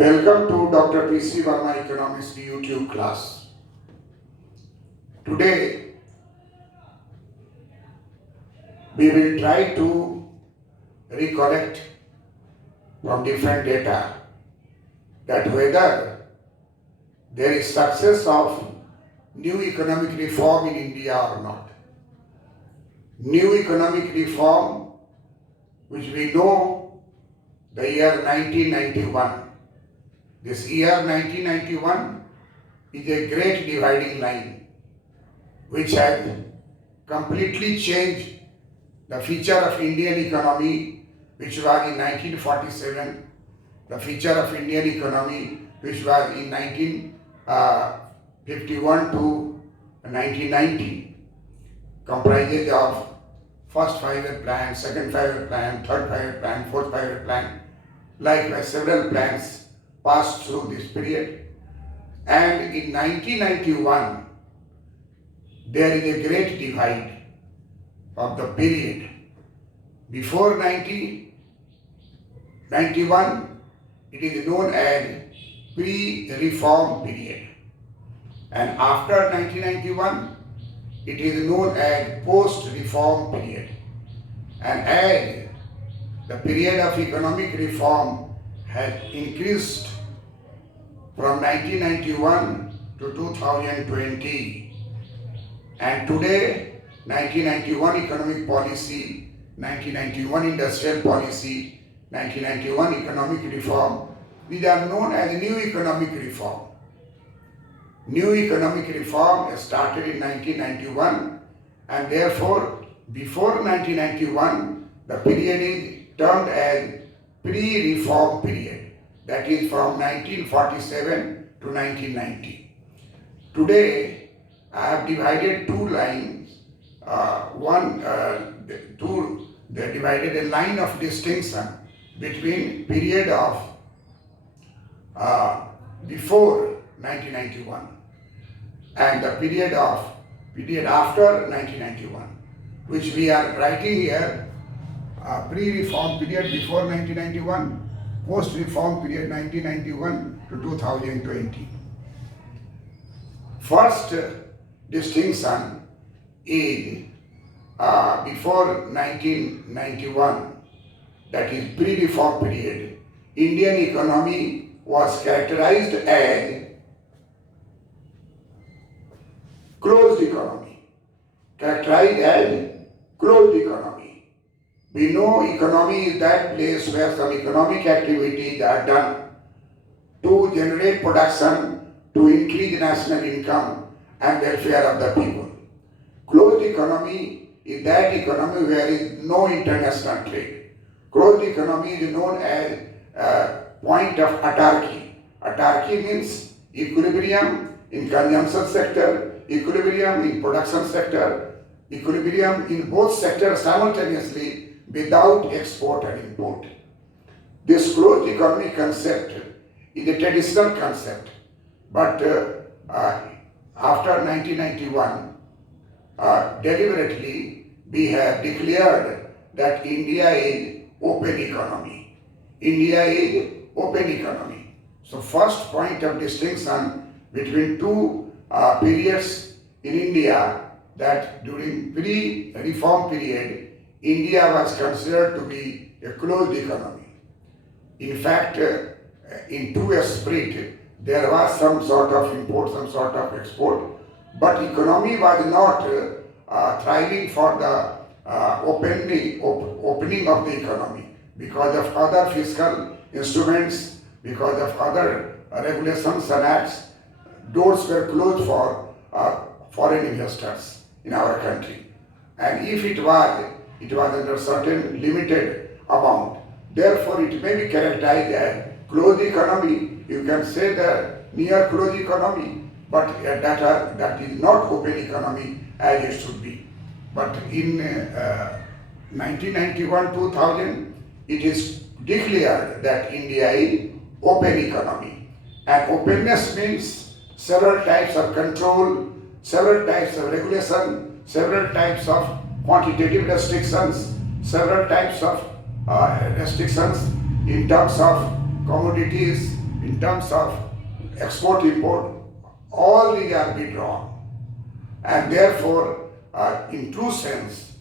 Welcome to Dr. P.C. Verma Economist YouTube class. Today we will try to recollect from different data that whether there is success of new economic reform in India or not. New economic reform, which we know the year 1991. This year 1991 is a great dividing line which has completely changed the feature of Indian economy, which was in 1947, the feature of Indian economy which was in 1951 to 1990, comprises of first 5-year plan, second 5-year plan, third 5-year plan, fourth 5-year plan, likewise several plans passed through this period. And in 1991, there is a great divide of the period. Before 1991, it is known as pre-reform period. And after 1991, it is known as post-reform period. And as the period of economic reform has increased from 1991 to 2020. And today, 1991 economic policy, 1991 industrial policy, 1991 economic reform, these are known as new economic reform. New economic reform started in 1991, and therefore, before 1991, the period is termed as pre-reform period, that is from 1947 to 1990. Today, I have divided two lines. They divided a line of distinction between period of before 1991 and the period after 1991, which we are writing here. Pre-reform period before 1991, post-reform period 1991 to 2020. First distinction is before 1991, that is pre-reform period, Indian economy was characterized as closed economy. We know economy is that place where some economic activities are done to generate production, to increase national income and welfare of the people. Closed economy is that economy where there is no international trade. Closed economy is known as point of autarky. Autarky means equilibrium in consumption sector, equilibrium in production sector, equilibrium in both sectors simultaneously, without export and import. This closed economy concept is a traditional concept, but after 1991, deliberately we have declared that India is open economy. So first point of distinction between two periods in India, that during pre-reform period, India was considered to be a closed economy. In fact, in two spirit, there was some sort of import, some sort of export, but economy was not thriving for the opening of the economy because of other fiscal instruments, because of other regulations and acts. Doors were closed for foreign investors in our country. And if it was under certain limited amount. Therefore, it may be characterized as closed economy. You can say the near closed economy, but that is not open economy as it should be. But in 1991-2000, it is declared that India is open economy. And openness means several types of control, several types of regulation, several types of quantitative restrictions, several types of restrictions in terms of commodities, in in terms of export import, all these are withdrawn. And therefore, in true sense,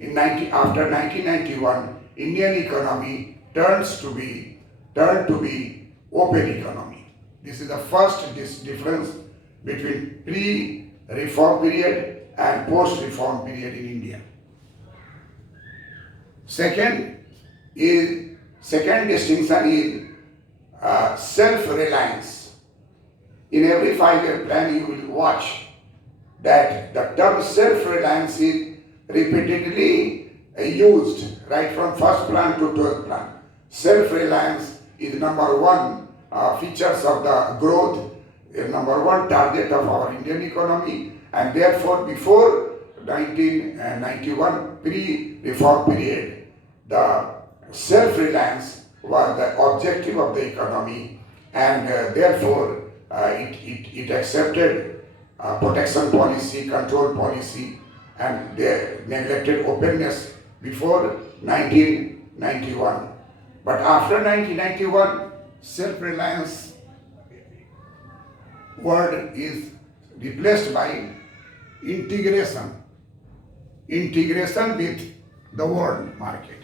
after 1991, Indian economy turned to be open economy. This is the first difference between pre-reform period and post-reform period in India. Second distinction is self-reliance. In every 5-year plan, you will watch that the term self-reliance is repeatedly used right from first plan to 12th plan. Self-reliance is number one features of the growth, number one target of our Indian economy, and therefore before 1991 pre-reform period, the self-reliance was the objective of the economy, and therefore it accepted protection policy, control policy, and they neglected openness before 1991. But after 1991, self-reliance word is replaced by integration with the world market,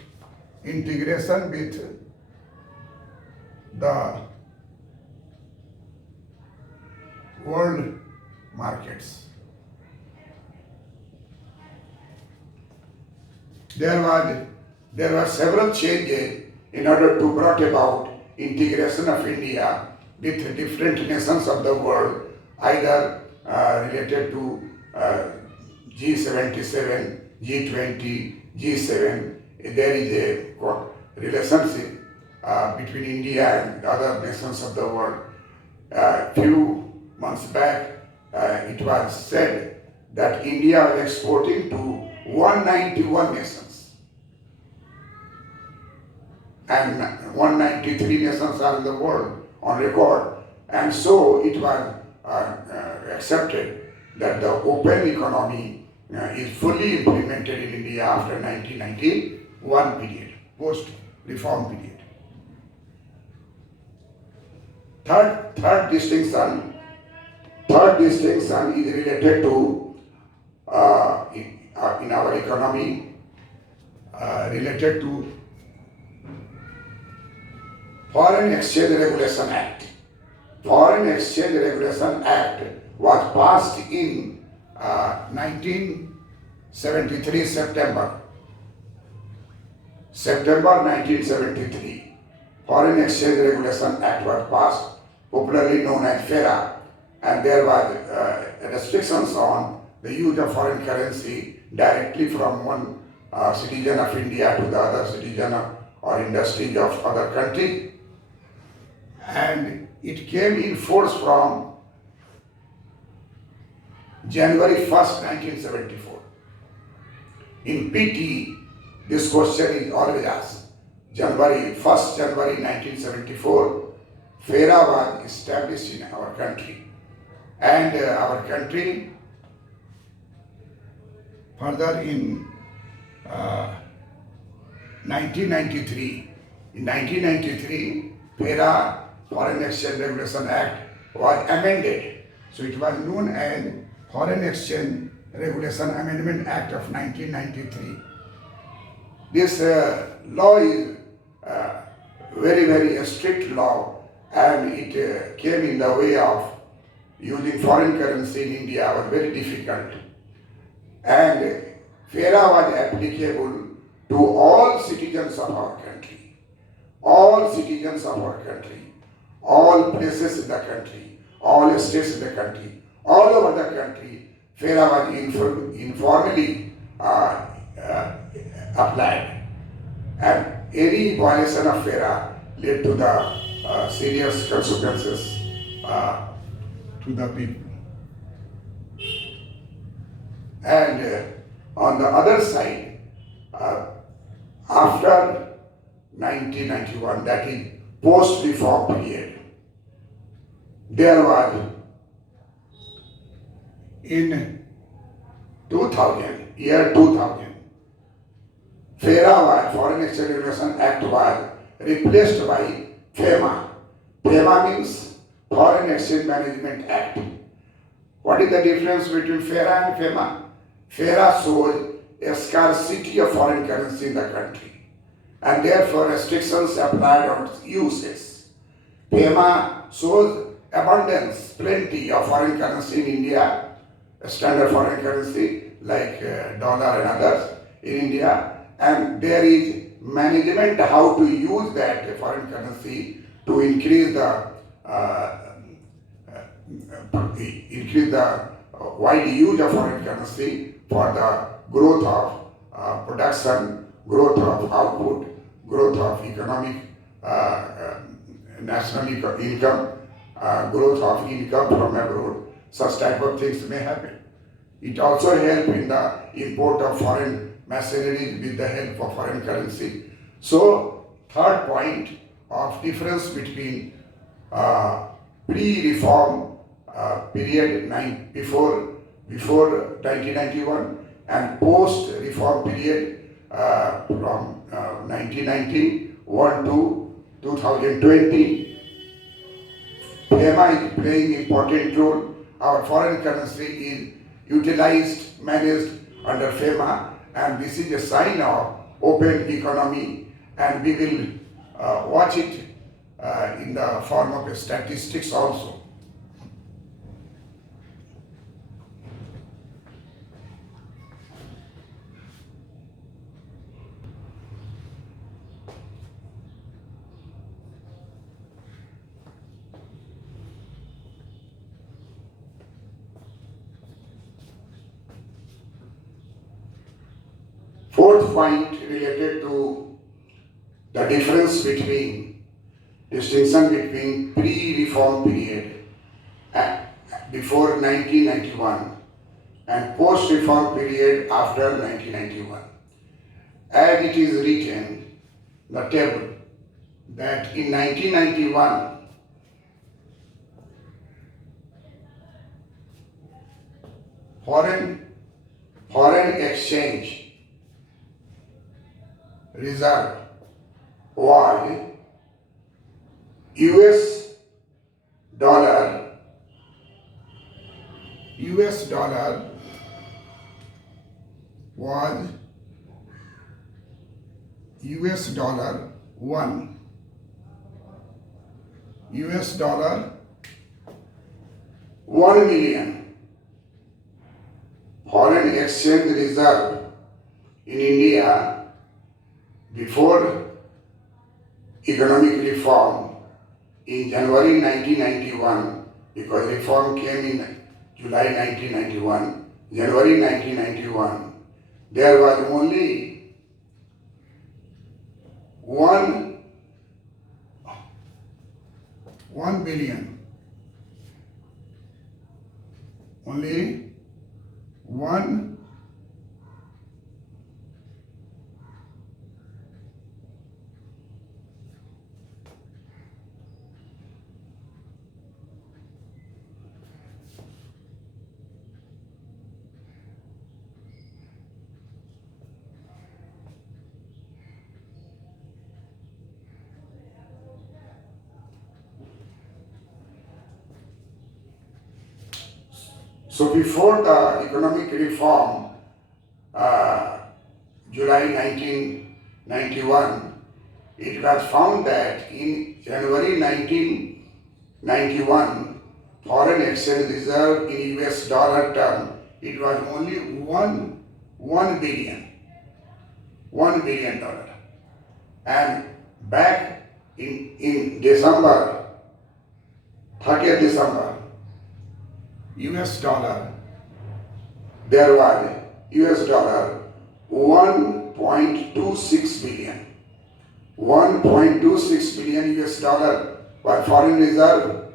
integration with the world markets. There were several changes in order to brought about integration of India with different nations of the world, either related to G77, G20, G7. There is a relationship between India and other nations of the world. Few months back, it was said that India was exporting to 191 nations, and 193 nations are in the world on record, and so it was accepted that the open economy is fully implemented in India after 1991 period, post-reform period. Third distinction is related to in our economy related to Foreign Exchange Regulation Act. Foreign Exchange Regulation Act was passed in 1973 September 1973. Foreign Exchange Regulation Act was passed, popularly known as FERA, and there was restrictions on the use of foreign currency directly from one citizen of India to the other citizen or industry of other country. And it came in force from January 1st, 1974. In PT, this question is always asked. January 1974, FERA was established in our country. And our country further in 1993. In 1993, FERA, Foreign Exchange Regulation Act, was amended. So it was known as Foreign Exchange Regulation Amendment Act of 1993. This law is very, very strict law, and it came in the way of using foreign currency in India was very difficult. And FERA was applicable to all citizens of our country. All citizens of our country, all places in the country, all states in the country, all over the country, FERA was informally applied. And any violation of FERA led to the serious consequences to the people. And on the other side, after 1991, that is post-reform period, there was in 2000, FERA was, Foreign Exchange Regulation Act was replaced by FEMA. FEMA means Foreign Exchange Management Act. What is the difference between FERA and FEMA? FERA shows a scarcity of foreign currency in the country and therefore restrictions applied on its uses. FEMA shows abundance, plenty of foreign currency in India, standard foreign currency like dollar and others in India, and there is management how to use that foreign currency to increase the wide use of foreign currency for the growth of production, growth of output, growth of economic national income, growth of income from abroad. Such type of things may happen. It also helps in the import of foreign machinery with the help of foreign currency. So, third point of difference between pre-reform period before 1991 and post-reform period from 1991 to 2020. FEMA is playing important role. Our foreign currency is utilized, managed under FEMA, and this is a sign of open economy, and we will watch it in the form of statistics also. Fourth point related to the difference between distinction between pre-reform period before 1991 and post-reform period after 1991. As it is written, the table, that in 1991, foreign exchange reserve was US dollar was US dollar 1 million. Foreign exchange reserve in India before economic reform in January 1991, because reform came in July 1991, January 1991, there was only 1 billion, only 1 So before the economic reform, July 1991, it was found that in January 1991, foreign exchange reserve in US dollar term, it was only $1 billion. $1 billion. And back in December, 30th December, US dollar, there was US dollar 1.26 billion. 1.26 billion US dollar was foreign reserve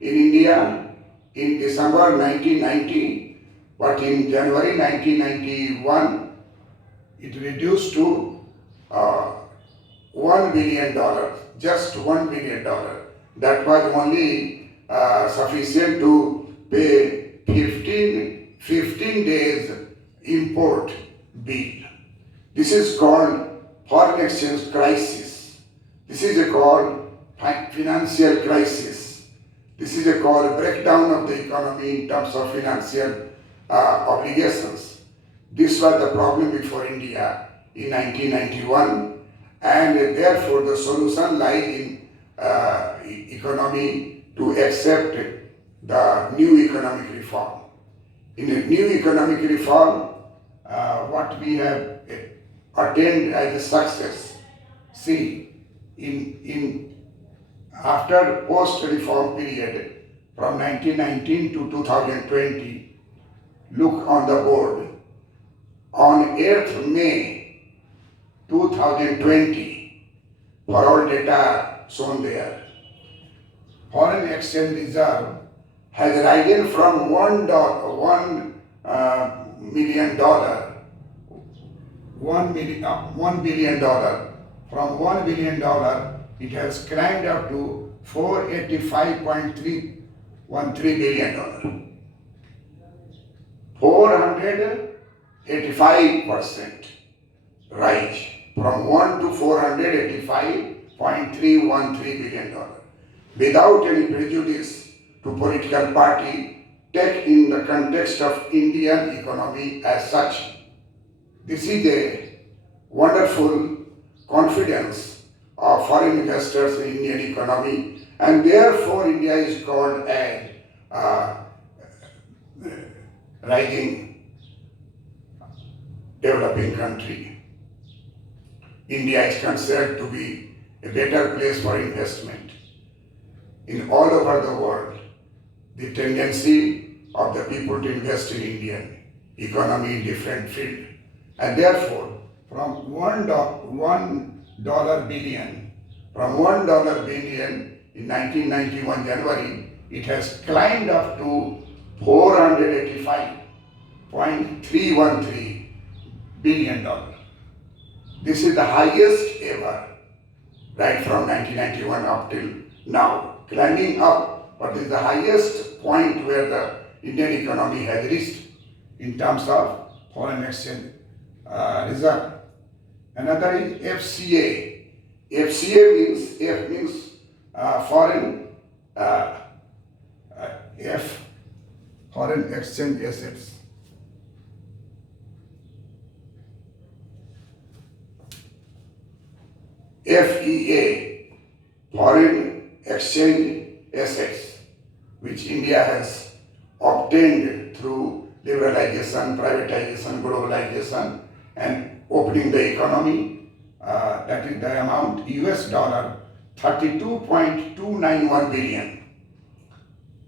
in India in December 1990, but in January 1991, it reduced to $1 billion, just $1 billion. That was only sufficient to pay 15 days import bill. This is called foreign exchange crisis. This is called financial crisis. This is a called breakdown of the economy in terms of financial obligations. This was the problem before India in 1991, and therefore the solution lies in economy to accept the new economic reform. In the new economic reform, what we have attained as a success. See, in after post-reform period from 1919 to 2020, look on the board. On 8th May 2020, for all data shown there, foreign exchange reserve has risen from $1 million, $1 billion. From $1 billion, it has climbed up to $485.313 billion. 485% rise from 1 to 485.313 billion dollars. Without any prejudice to political party, take in the context of Indian economy as such. This is a wonderful confidence of foreign investors in Indian economy, and therefore India is called as rising developing country. India is considered to be a better place for investment. In all over the world, the tendency of the people to invest in Indian economy in different field, and therefore from $1 billion in 1991 January, it has climbed up to $485.313 billion. This is the highest ever, right from 1991 up till now, climbing up, but this is the highest point where the Indian economy has reached in terms of foreign exchange reserve. Another is FCA. FCA means foreign exchange assets. FEA, foreign exchange assets, which India has obtained through liberalization, privatization, globalization, and opening the economy. That is the amount US dollar $32.291 billion.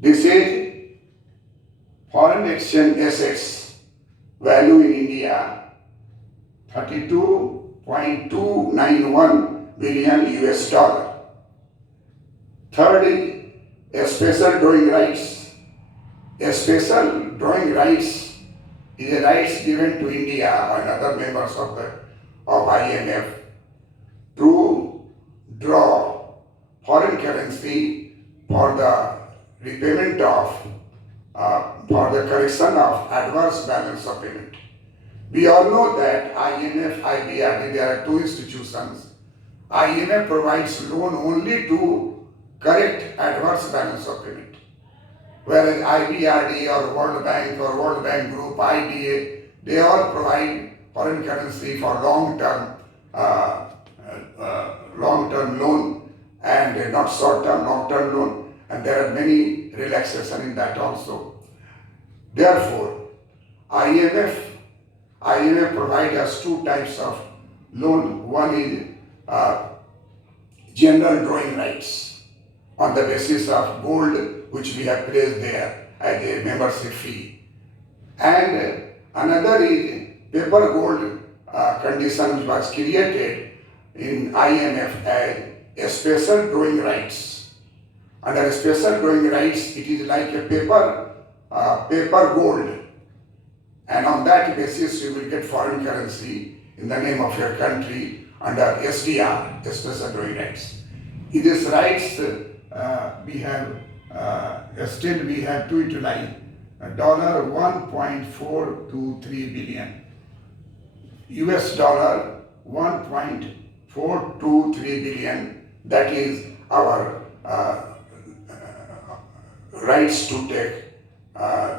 This is foreign exchange assets value in India $32.291 billion US dollar. Third is special drawing rights. A special drawing rights is a rights given to India and other members of IMF to draw foreign currency for the repayment of, for the correction of adverse balance of payment. We all know that IMF, IBRD, there are two institutions. IMF provides loan only to correct adverse balance of payment, whereas IBRD or World Bank Group, IDA, they all provide foreign currency for long-term loan and not short-term, long-term loan, and there are many relaxations in that also. Therefore, IMF provides us two types of loan. One is general drawing rights on the basis of gold, which we have placed there as a membership fee. And another is paper gold condition, which was created in IMF as a special drawing rights. Under special drawing rights, it is like a paper gold, and on that basis you will get foreign currency in the name of your country under SDR, special drawing rights. In these rights, we have to utilize $1.423 billion, US dollar $1.423 billion, that is our rights to take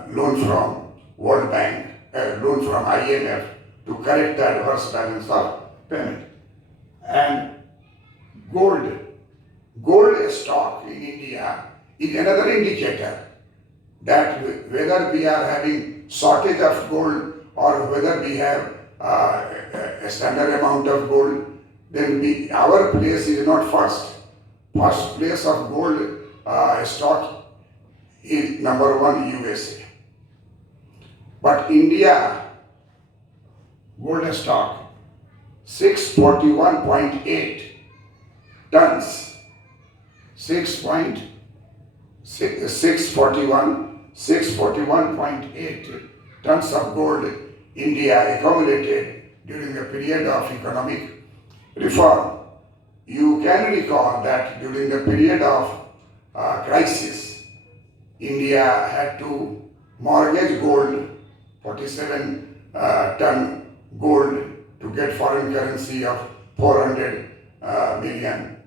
loan from World Bank, loan from IMF to correct the adverse balance of payment. And gold, gold stock in India is another indicator that whether we are having shortage of gold or whether we have a standard amount of gold, then our place is not first. First place of gold stock is number one, USA. But India gold stock 641.8 tons, 641.8 tons of gold India accumulated during the period of economic reform. You can recall that during the period of crisis, India had to mortgage gold, 47 ton gold, to get foreign currency of $400 million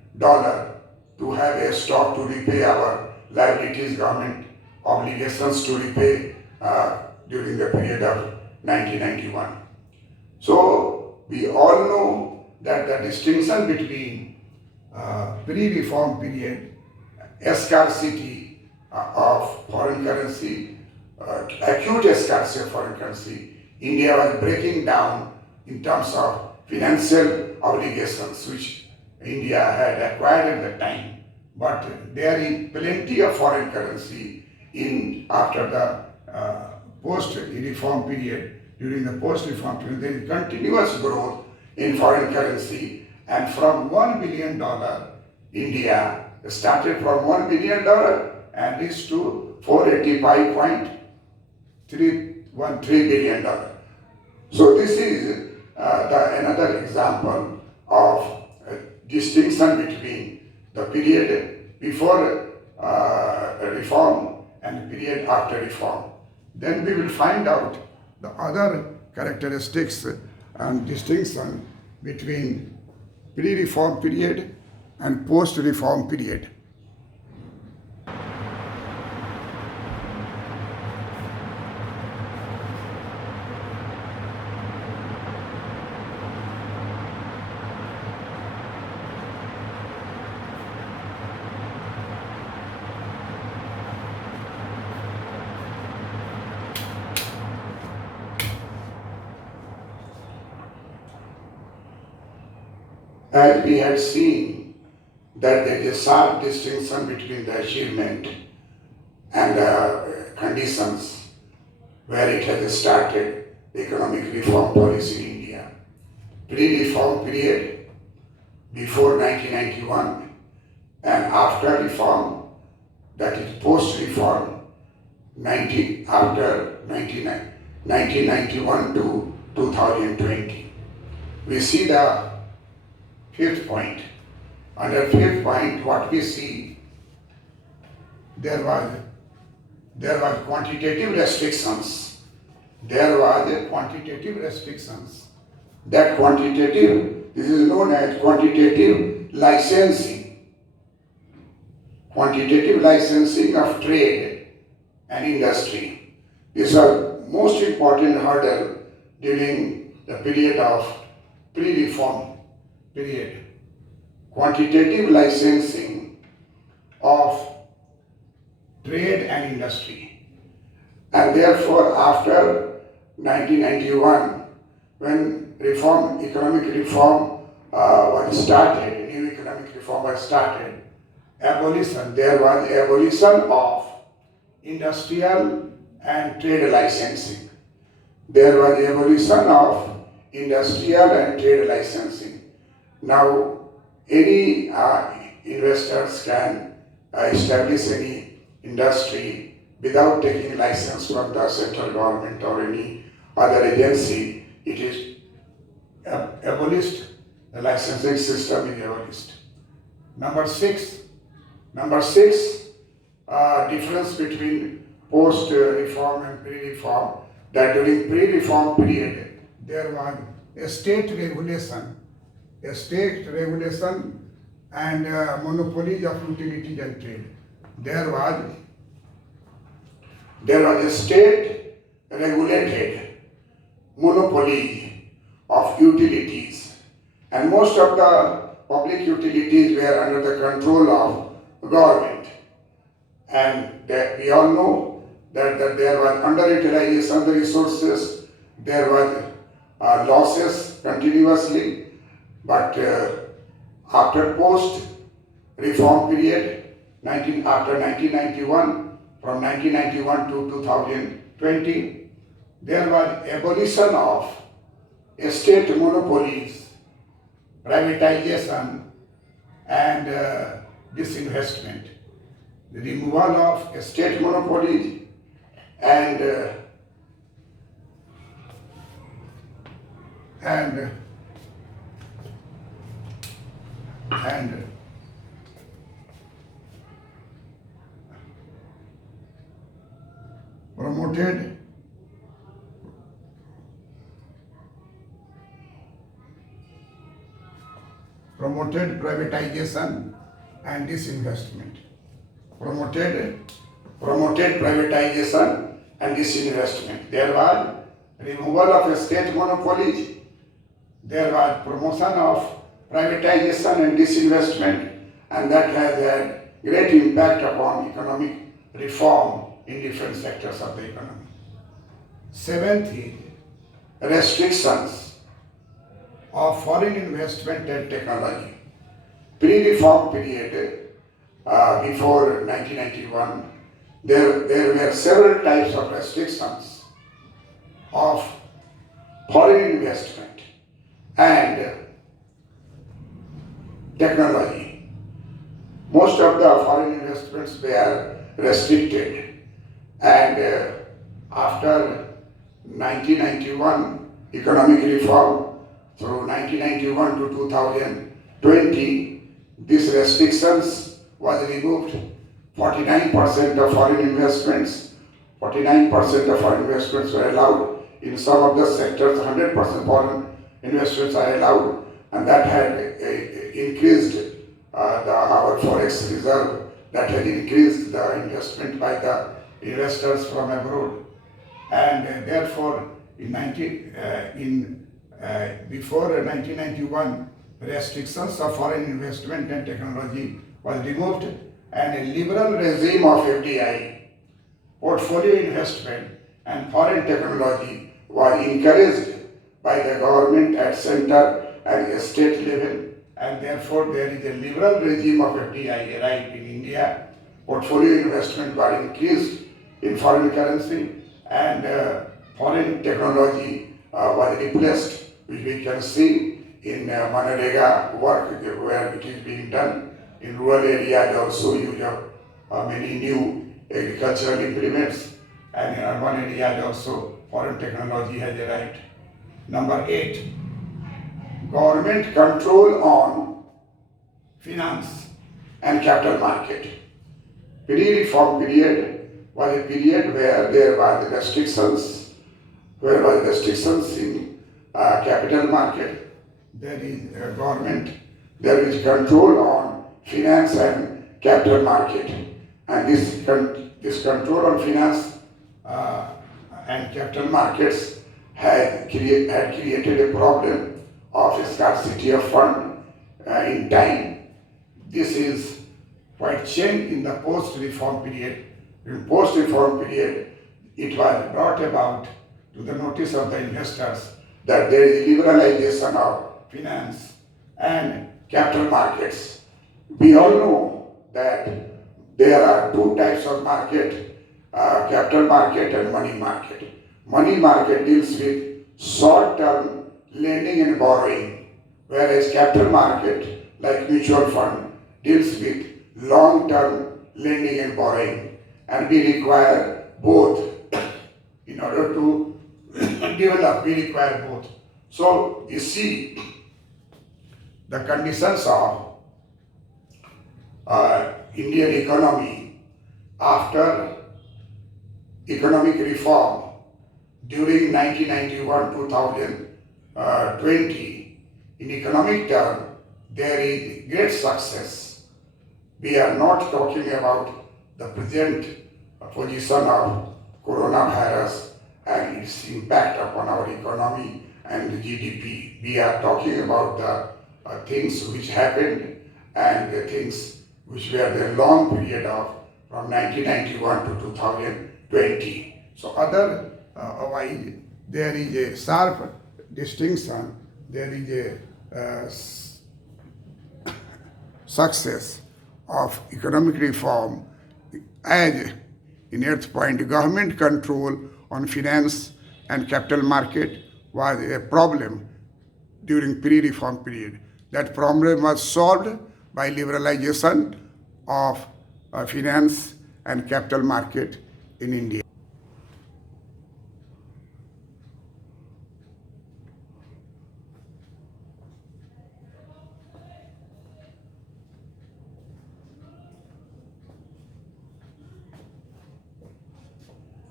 to have a stock to repay our liabilities, government obligations to repay during the period of 1991. So we all know that the distinction between pre-reform period, scarcity of foreign currency, acute scarcity of foreign currency, India was breaking down in terms of financial obligations which India had acquired at the time. But there is plenty of foreign currency after the post-reform period. During the post-reform period, there is continuous growth in foreign currency, and from $1 billion, India started from $1 billion and reached to $485.313 billion. So this is another example of distinction between the period before reform and the period after reform. Then we will find out the other characteristics and distinction between pre-reform period and post-reform period. As we had seen that there is a sharp distinction between the achievement and the conditions where it has started the economic reform policy in India. Pre-reform period, before 1991, and after reform, that is post-reform, after 1991 to 2020. We see the fifth point. Under fifth point, what we see, there was quantitative restrictions. There was quantitative restrictions. That quantitative, this is known as quantitative licensing. Quantitative licensing of trade and industry. This was most important hurdle during the period of pre-reform period. Quantitative licensing of trade and industry. And therefore, after 1991, when economic reform was started, new economic reform was started, there was abolition of industrial and trade licensing. There was abolition of industrial and trade licensing. Now, any investors can establish any industry without taking license from the central government or any other agency. It is abolished. The licensing system is abolished. Number six, difference between post-reform and pre-reform, that during pre-reform period, there was a state regulation and monopolies of utilities and trade. There was a state regulated monopoly of utilities, and most of the public utilities were under the control of government. And we all know that there was underutilization of the resources, there was losses continuously, but after post reform period, after 1991, from 1991 to 2020, there was abolition of state monopolies, privatization, and disinvestment. The removal of state monopolies and promoted privatization and disinvestment. Promoted privatization and disinvestment. There was removal of state monopolies, there was promotion of privatization and disinvestment, and that has had great impact upon economic reform in different sectors of the economy. Seventh is restrictions of foreign investment and technology. Pre-reform period, before 1991, there were several types of restrictions of foreign investment and technology. Most of the foreign investments were restricted, and after 1991 economic reform, through 1991 to 2020, these restrictions was removed. 49% of foreign investments were allowed. In some of the sectors, 100% foreign investments are allowed, and that had increased our forex reserve, that had increased the investment by the investors from abroad. And therefore, before 1991, restrictions of foreign investment and technology was removed, and a liberal regime of FDI, portfolio investment, and foreign technology was encouraged by the government at center and state level, and therefore there is a liberal regime of FDI right in India. Portfolio investment was increased in foreign currency, and foreign technology was replaced, which we can see in Manrega work where it is being done. In rural areas also you have many new agricultural implements, and in urban areas also foreign technology has arrived. Number 8, government control on finance and capital market. Pre-reform period was a period where there were restrictions in capital market. There is control on finance and capital market, and this control on finance and capital markets had created a problem of scarcity of fund in time. This is quite changed in the post-reform period. In post-reform period, it was brought about to the notice of the investors that there is liberalization of finance and capital markets. We all know that there are two types of market, capital market and money market. Money market deals with short-term lending and borrowing, whereas capital market, like mutual fund, deals with long-term lending and borrowing, and we require both. In order to develop, we require both. So you see the conditions of Indian economy after economic reform during 1991-2020. In economic term, there is great success. We are not talking about the present position of coronavirus and its impact upon our economy and the GDP. We are talking about the things which happened and the things which were the long period of from 1991 to 2020. So otherwise there is a sharp distinction, there is a success of economic reform as in Earth Point, government control on finance and capital market was a problem during pre-reform period. That problem was solved by liberalization of finance and capital market in India.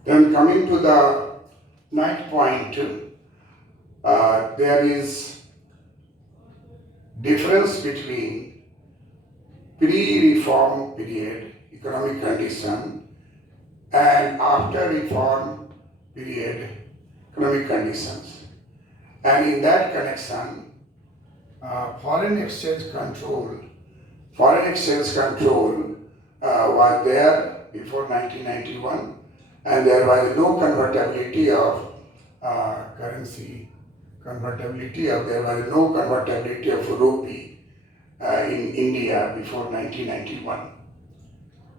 Then coming to the ninth point, there is difference between pre-reform period economic condition and after reform period economic conditions. And in that connection, foreign exchange control was there before 1991, and there was no convertibility of there was no convertibility of rupee in India before 1991.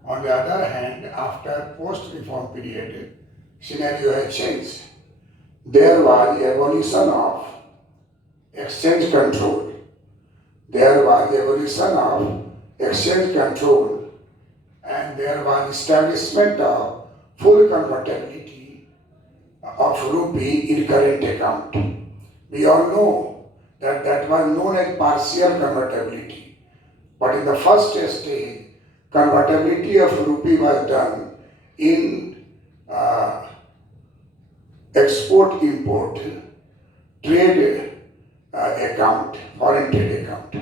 On the other hand, after post-reform period, scenario has changed. There was evolution of exchange control. And there was establishment of full convertibility of rupee in current account. We all know that that was known as partial convertibility. But in the first stage, convertibility of rupee was done in export-import trade account, foreign trade account.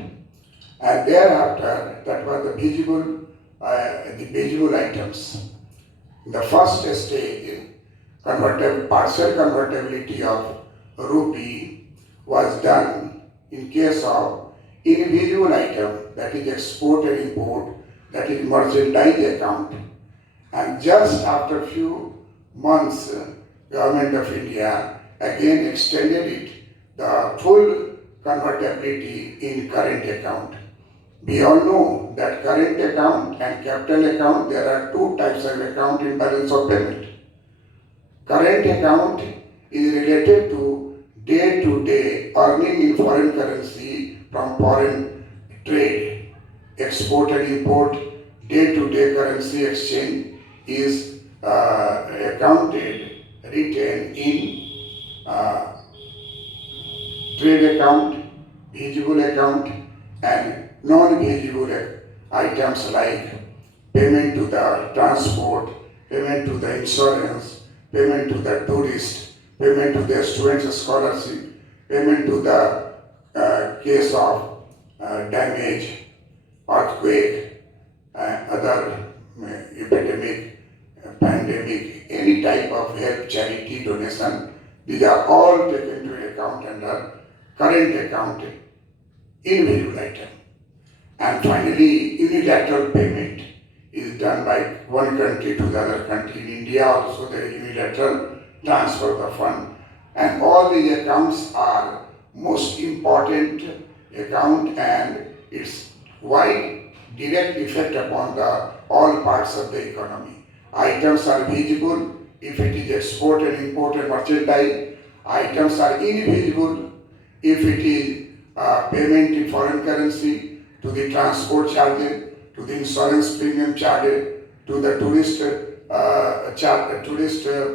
And thereafter, that was the visible items. The first stage, partial convertibility of rupee was done in case of invisible item, that is export and import, that is merchandise account. And just after few months, Government of India again extended it, the full convertibility in current account. We all know that current account and capital account, there are two types of account in balance of payment. Current account is related to day-to-day earning in foreign currency from foreign trade. Export and import, day-to-day currency exchange is written in trade account, visible account, and non-visible items like payment to the transport, payment to the insurance, payment to the tourist, payment to the students' scholarship, payment to the case of damage, earthquake, other epidemic, pandemic, any type of help, charity, donation. These are all taken into account under current account, invisible item. And finally, unilateral payment is done by one country to the other country. In India also there is unilateral transfer of the fund. And all these accounts are most important account, and its wide direct effect upon all parts of the economy. Items are visible if it is export and import and merchandise. Items are invisible if it is payment in foreign currency, to the transport charges, to the insurance premium charges, to the tourist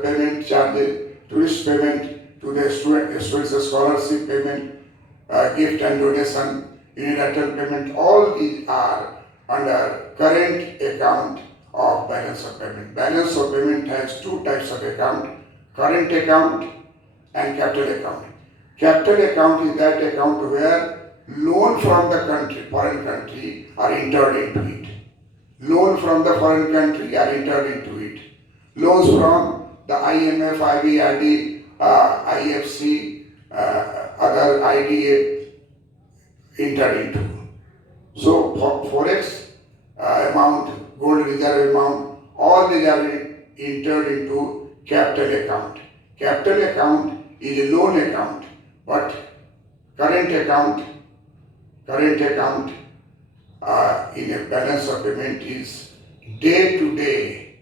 payment charges, tourist payment, to the students scholarship payment, gift and donation, unilateral payment. All these are under current account of balance of payment. Balance of payment has two types of account: current account and capital account. Capital account is that account where loan from the country, foreign country are entered into it. Loan from the foreign country are entered into it. Loans from the IMF, IBRD, IFC, other IDA entered into. So forex amount, gold reserve amount, all these are entered into capital account. Capital account is a loan account, but current account in a balance of payment is day-to-day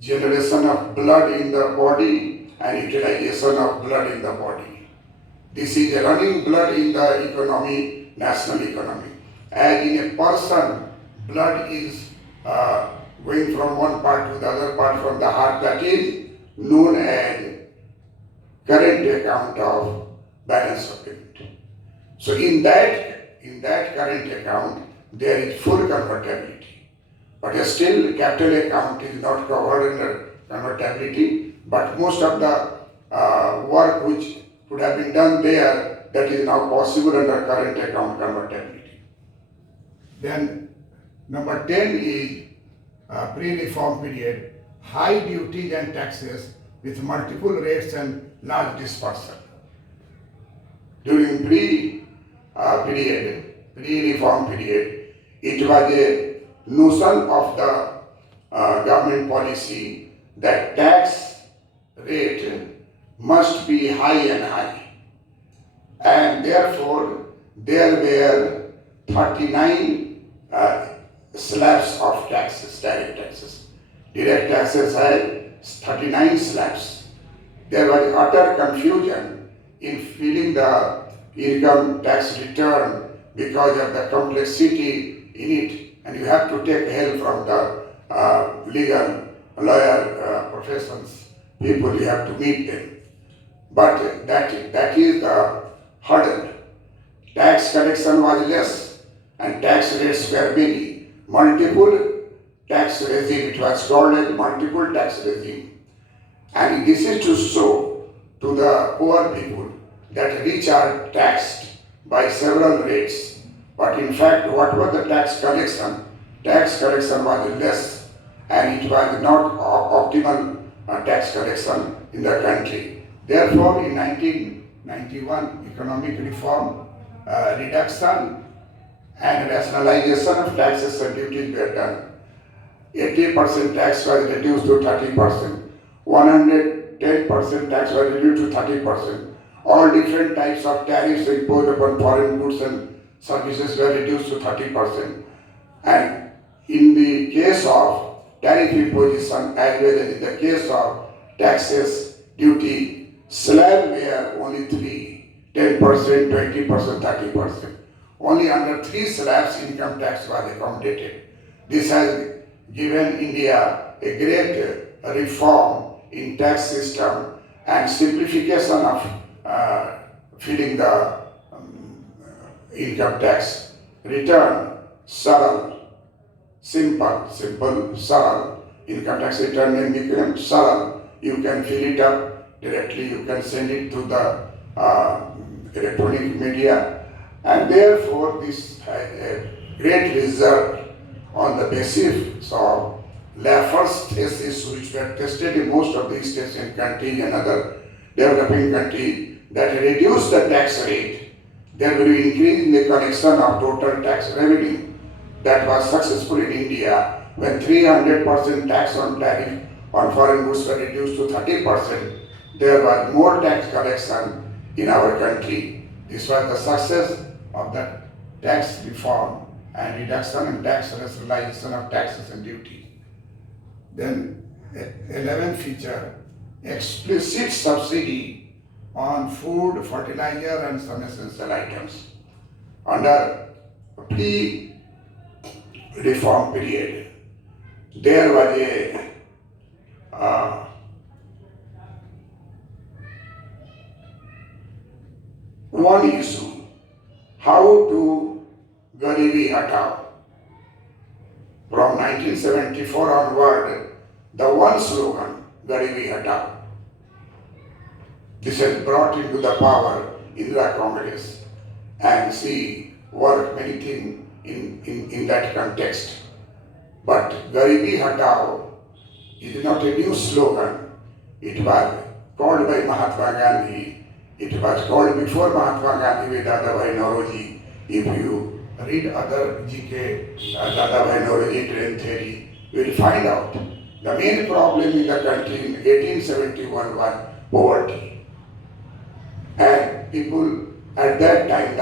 generation of blood in the body and utilization of blood in the body. This is a running blood in the economy, national economy. As in a person, blood is going from one part to the other part from the heart, that is known as current account of balance of payment. So in that current account, there is full convertibility. But still, capital account is not covered under convertibility, but most of the work which would have been done there, that is now possible under current account convertibility. Then number 10 is pre-reform period, high duties and taxes with multiple rates and large dispersion. During pre-reform period, it was a notion of the government policy that tax rate must be high and high. And therefore, there were 39 slabs of taxes, direct taxes. Direct taxes had 39 slabs. There was utter confusion in filling the income tax return because of the complexity in it, and you have to take help from the legal lawyer professions, people, you have to meet them. But that is the hurdle. Tax collection was less and tax rates were many. Multiple tax regime, it was called as multiple tax regime. And this is to show to the poor people that rich are taxed by several rates. But in fact, what was the tax collection? Tax collection was less and it was not optimal tax collection in the country. Therefore, in 1991, economic reform, reduction and rationalization of taxes and duties were done. 80% tax was reduced to 30%. 110% tax was reduced to 30%. All different types of tariffs imposed upon foreign goods and services were reduced to 30%. And in the case of tariff imposition as well as in the case of taxes, duty, slab were only three, 10%, 20%, 30%. Only under three slabs income tax was accommodated. This has given India a great reform in tax system and simplification of filling the income tax return. Saral, simple, saral. Income tax return name became saral. You can fill it up directly, you can send it to the electronic media, and therefore this has a great result on the basis of the first thesis which were tested in most of the East Asian countries and other developing countries, that reduce the tax rate, there will be increase in the collection of total tax revenue. That was successful in India when 300% tax on tariff on foreign goods were reduced to 30%. There was more tax collection in our country. This was the success of the tax reform and reduction in tax rationalization of taxes and duties. Then 11th feature, explicit subsidy on food, fertilizer and some essential items. Under pre-reform period, there was a one issue, how to Garibi Hatao. From 1974 onward, the one slogan, Garibi Hatao. This has brought into the power Indira Congress. and she worked many things in that context. But Garibi Hatao is not a new slogan. It was called by Mahatma Gandhi. It was called before Mahatma Gandhi by Dadabhai Nauroji. If you read other GK, Dadabhai Nauroji train theory, you will find out the main problem in the country in 1871 was poverty. And people at that time,